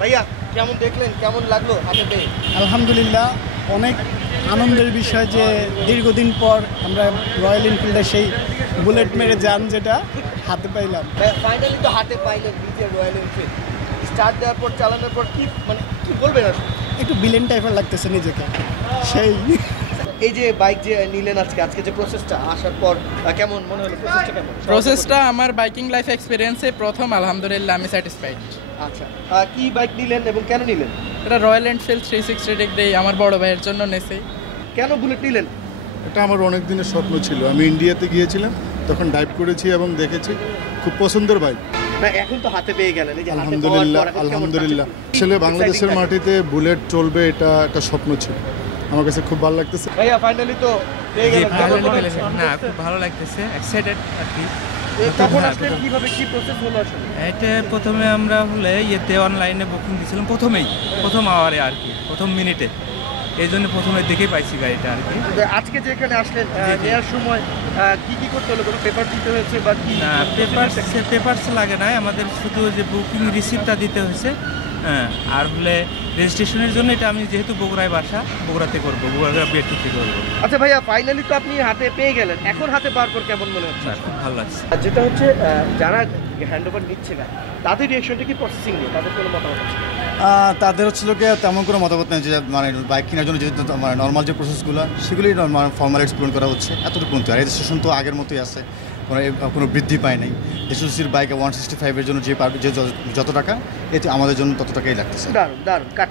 ভাইয়া কেমন দেখলেন, কেমন লাগলো হাতে পেয়ে? আলহামদুলিল্লাহ, অনেক আনন্দের বিষয় যে দীর্ঘদিন পর আমরা রয়্যাল এনফিল্ডের সেই বুলেট মেরে যান যেটা হাতে পাইলাম। ফাইনালি তো হাতে পাইলেন নিজের রয়্যাল এনফিল্ড। স্টার্ট দেওয়ার পর, চালানোর পর কি মানে কি বলবেন আসলে? একটু বিলেন টাইপের লাগতেছে নিজেকে। সেই এই যে বাইক যে নিলেন আজকে যে প্রসেসটা আসার পর কেমন মনে হলো? প্রসেসটা কেমন? প্রসেসটা আমার বাইকিং লাইফ এক্সপিরিয়েন্সে প্রথম, আলহামদুলিল্লাহ আমি স্যাটিসফাইড। আচ্ছা, কি বাইক নিলেন এবং কেন নিলেন? এটা রয়্যাল এনফিল্ড 360 ডিগ্রি আমার বড় ভাইয়ের জন্য নেছি। কেন বুলেট নিলেন? এটা আমার অনেক দিনের স্বপ্ন ছিল। আমি ইন্ডিয়াতে গিয়েছিলাম, তখন ড্রাইভ করেছি এবং দেখেছি, খুব পছন্দের বাইক। না এখন তো হাতে পেয়ে গেলেন, এই যে হাতে পাওয়ার আলহামদুলিল্লাহ, পর এখন কেমন আলহামদুলিল্লাহ। লাগছে? আসলে বাংলাদেশের Exciting মাটিতে বুলেট চলবে, এটা একটা স্বপ্ন ছিল। আমার কাছে খুব ভালো লাগতেছে। ভাইয়া ফাইনালি তো পেয়ে গেলেন, কেমন মনে হচ্ছে? না, খুব ভালো লাগতেছে, এক্সাইটেড আর কি। কখন আসলেন, কিভাবে কি প্রসেস হলো আসলে? এটা প্রথমে আমরা হলে অনলাইনে বুকিং দিয়েছিলাম, প্রথম আওয়ারে আর কি, প্রথম মিনিটে। এই জন্য প্রথমে দেখেই পাইছি গাড়িটা আর কি। আজকে যেখানে আসলেন নেওয়ার সময় কি করতে হলো? কোনো পেপার দিতে হয়েছে বা কি? না, পেপারস লাগে নাই, আমাদের শুধু যে বুকিং রিসিপ্টটা দিতে হয়েছে। হ্যাঁ, আর হলে রেজিস্ট্রেশনের জন্য এটা আমি যেহেতু বগুড়ায় বাসা, বগুড়াতে করবো, বগুড়া বিএটুতে করবো। আচ্ছা ভাইয়া, ফাইনালি তো আপনি হাতে পেয়ে গেলেন, এখন হাতে পাওয়ার পর কেমন মনে হচ্ছে? খুব ভালো লাগছে। আর যেটা হচ্ছে যারা হ্যান্ড ওভার নিচ্ছে না, তাদের রিয়েকশনটা কি প্রসেসিং নিয়ে, তাদের কোনো মতামত আছে? তাদের হচ্ছে লোকে তেমন কোনো মতামত নেই, যে মানে বাইক কেনার জন্য যেহেতু মানে নর্মাল যে প্রসেসগুলো সেগুলি ফর্মালিটিস পূরণ করা হচ্ছে, এতটুকু পর্যন্ত। রেজিস্ট্রেশন তো আগের মতোই আছে, কোনো বৃদ্ধি পায় নাই। এসওসির বাইকে 165-এর জন্য যে যত টাকা, এতে আমাদের জন্য তত টাকাই লাগতেছে। দারুণ দারুণ, কাট